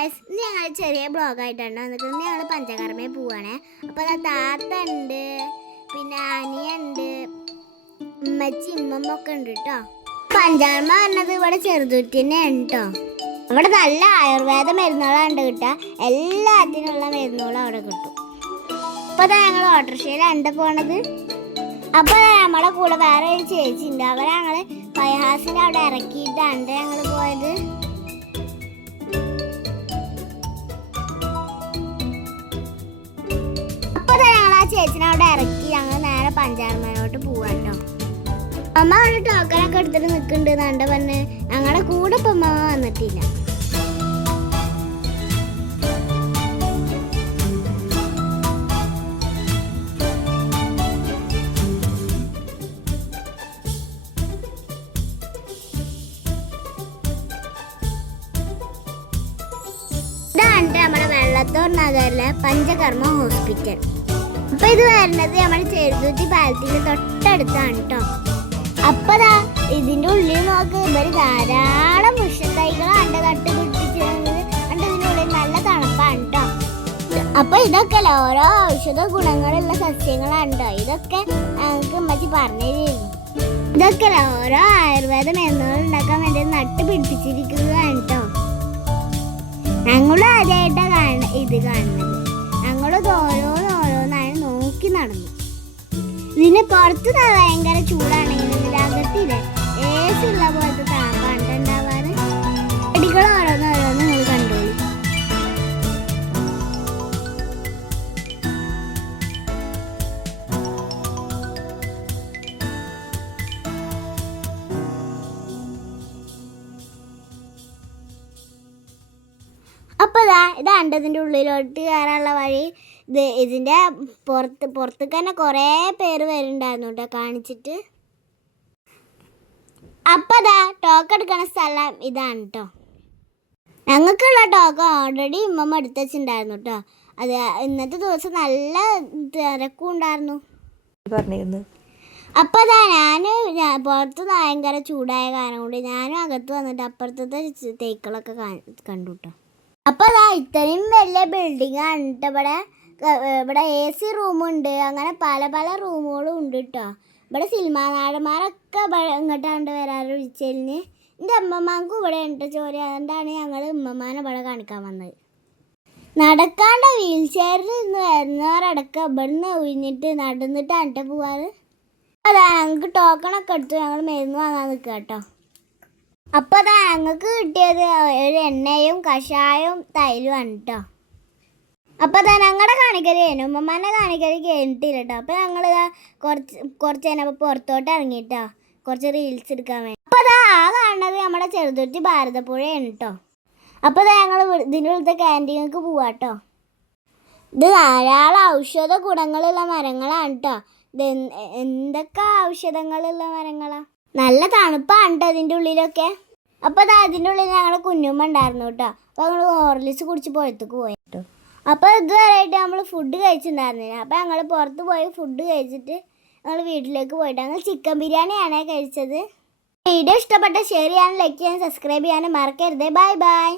Guys, ഇന്ന് ഞങ്ങൾ ചെറിയ ബ്ലോഗായിട്ടാണ് വന്നിട്ട് ഞങ്ങൾ പഞ്ചകർമ്മയിൽ പോവാണേ. അപ്പോൾ താത്ത ഉണ്ട്, പിന്നെ അനിയുണ്ട്, ഉമ്മച്ചി ഉമ്മമ്മൊക്കെ ഉണ്ട് കേട്ടോ. പഞ്ചകർമ്മ പറഞ്ഞത് ഇവിടെ ചെറുതുരുത്തി തന്നെയാണ് കേട്ടോ. അവിടെ നല്ല ആയുർവേദ മരുന്നുകളുണ്ട് കിട്ടുക, എല്ലാത്തിനുള്ള മരുന്നുകളും അവിടെ കിട്ടും. അപ്പോൾ ഞങ്ങൾ ഓട്ടോറിക്ഷയിലാണ് പോണത്. അപ്പോൾ നമ്മുടെ കൂടെ വേറെ ഒരു ചേച്ചി ഉണ്ട്, അവരെ ഞങ്ങൾ ഫയഹാസിൻ്റെ അവിടെ ഇറക്കിയിട്ടാണ് ഞങ്ങൾ പോയത്. ചേച്ചിനെ അവിടെ ഇറക്കി ഞങ്ങൾ നേരെ പഞ്ചായർമനോട്ട് പോവാട്ടോ. അമ്മ അവിടെ ടോക്കനൊക്കെ എടുത്തിട്ട് നിൽക്കുന്നുണ്ട് എന്നാണ്ട് പറഞ്ഞ് ഞങ്ങളുടെ കൂടെ ഇപ്പം അമ്മ വന്നിട്ടില്ല. ഇതാണ് നമ്മുടെ വെള്ളത്തോർ നഗറിലെ പഞ്ചകർമ്മ ഹോസ്പിറ്റൽ. അപ്പൊ ഇത് വരുന്നത് നമ്മുടെ ചെറുതുരുത്തി പാലത്തിന്റെ തൊട്ടടുത്താണ് കേട്ടോ. അപ്പതാ ഇതിന്റെ ഉള്ളിൽ നോക്ക്, ഇവര് ധാരാളം വൃക്ഷത്തൈകളാണ്ട് നട്ട് പിടിപ്പിച്ചിരുന്നത്. ഇതിനുള്ളിൽ നല്ല തണുപ്പാണ് കേട്ടോ. അപ്പൊ ഇതൊക്കെ ഓരോ ഔഷധ ഗുണങ്ങളുള്ള സസ്യങ്ങളാണ് കേട്ടോ. ഇതൊക്കെ ഞങ്ങൾക്ക് ഉമ്മച്ചി പറഞ്ഞു തരുന്നു. ഇതൊക്കെ ഓരോ ആയുർവേദ മരുന്നുകൾ ഉണ്ടാക്കാൻ വേണ്ടി നട്ട് പിടിപ്പിച്ചിരിക്കുന്നതാണ് കേട്ടോ. ഞങ്ങളും ആദ്യമായിട്ടാണ് ഇത് കാണുന്നത്. ഞങ്ങളത് ഓരോന്നായി നോക്കി നടന്നു. ഇതിന് പുറത്ത് ഭയങ്കര ചൂടാണെങ്കിൽ ഇതിനകത്തില്ല ഏസി ഉള്ള പോലത്തെ താപ്പാണ് ഉണ്ടാവാറ്. ചെടികൾ ഓരോന്ന് നിങ്ങൾ കണ്ടോളൂ. അപ്പോൾ ഇതാണ്ട് ഇതിൻ്റെ ഉള്ളിലോട്ട് കയറാനുള്ള വഴി. ഇതിൻ്റെ പുറത്തേക്ക് തന്നെ കുറേ പേര് വരുന്നുണ്ടായിരുന്നു കേട്ടോ കാണിച്ചിട്ട്. അപ്പോൾ ടോക്കൺ എടുക്കുന്ന സ്ഥലം ഇതാണ് കേട്ടോ. ഞങ്ങൾക്കുള്ള ടോക്കൺ ഓൾറെഡി ഉമ്മമ്മ എടുത്ത് വെച്ചിട്ടുണ്ടായിരുന്നു കേട്ടോ. അത് ഇന്നത്തെ ദിവസം നല്ല തിരക്കും ഉണ്ടായിരുന്നു പറഞ്ഞിരുന്നു. അപ്പോൾ ഞാൻ പുറത്ത് ഭയങ്കര ചൂടായ കാരണം കൊണ്ട് ഞാനും അകത്ത് വന്നിട്ട് അപ്പുറത്തെ തേക്കളൊക്കെ കണ്ടു കേട്ടോ. അപ്പോൾ ഇത്രയും വലിയ ബിൽഡിംഗ് ആണ് കേട്ടോ. ഇവിടെ AC റൂമുണ്ട്, അങ്ങനെ പല പല റൂമുകളും ഉണ്ട് കേട്ടോ. ഇവിടെ സിനിമാ നടന്മാരൊക്കെ ഇങ്ങോട്ടാണ്ട് വരാറ് വിളിച്ചതിന്. എൻ്റെ അമ്മമാർക്കും ഇവിടെ ഉണ്ട് ചോര. അതുകൊണ്ടാണ് ഞങ്ങൾ ഉമ്മമാനെ ഇവിടെ കാണിക്കാൻ വന്നത്. നടക്കാണ്ട് വീൽ ചെയറിൽ നിന്ന് വരുന്നവരടക്കം ഇവിടുന്ന് ഒഴിഞ്ഞിട്ട് നടന്നിട്ടാണ് കേട്ടോ പോവാറ്. ഞങ്ങൾക്ക് ടോക്കണൊക്കെ എടുത്ത് ഞങ്ങൾ മരുന്ന് വാങ്ങാൻ നിൽക്കുക കേട്ടോ. അപ്പോൾ ഞങ്ങൾക്ക് കിട്ടിയത് ഒരു എണ്ണയും കഷായവും തൈലുമാണ് കേട്ടോ. അപ്പോൾ ഞങ്ങളുടെ കാണിക്കൽ കഴിഞ്ഞു, ഉമ്മമാനെ കാണിക്കൽ കഴിഞ്ഞിട്ടില്ല കേട്ടോ. അപ്പോൾ ഞങ്ങൾ കുറച്ച് കഴിഞ്ഞപ്പോൾ പുറത്തോട്ട് ഇറങ്ങിയിട്ടോ കുറച്ച് റീൽസ് എടുക്കാൻ വേണ്ടി. അപ്പോൾ കാണുന്നത് നമ്മുടെ ചെറുതുരുത്തി ഭാരതപ്പുഴയാണ് കേട്ടോ. അപ്പോൾ ഞങ്ങൾ ഇതിൻ്റെ ഉള്ളത്തെ ക്യാൻറ്റീനിലേക്ക് പോവാട്ടോ. ഇത് ധാരാളം ഔഷധ ഗുണങ്ങളുള്ള മരങ്ങളാണ് കേട്ടോ. ഇത് എന്തൊക്കെ ഔഷധങ്ങളുള്ള മരങ്ങളാണ്. നല്ല തണുപ്പാണ് കേട്ടോ ഇതിൻ്റെ ഉള്ളിലൊക്കെ. അപ്പോൾ അതിൻ്റെ ഉള്ളിൽ ഞങ്ങളുടെ കുഞ്ഞുമ്മ ഉണ്ടായിരുന്നു കേട്ടോ. അപ്പോൾ ഞങ്ങൾ ഹോർലിക്സ് കുടിച്ച് പുറത്തേക്ക് പോയി കേട്ടോ. അപ്പോൾ ഇതുവരെയായിട്ട് നമ്മൾ ഫുഡ് കഴിച്ചിട്ടുണ്ടായിരുന്നില്ല. അപ്പോൾ ഞങ്ങൾ പുറത്ത് പോയി ഫുഡ് കഴിച്ചിട്ട് ഞങ്ങൾ വീട്ടിലേക്ക് പോയിട്ട് ഞങ്ങൾ ചിക്കൻ ബിരിയാണിയാണ് കഴിച്ചത്. വീഡിയോ ഇഷ്ടപ്പെട്ട ഷെയർ ചെയ്യാനും ലൈക്ക് ചെയ്യാനും സബ്സ്ക്രൈബ് ചെയ്യാനും മറക്കരുത്. Bye bye.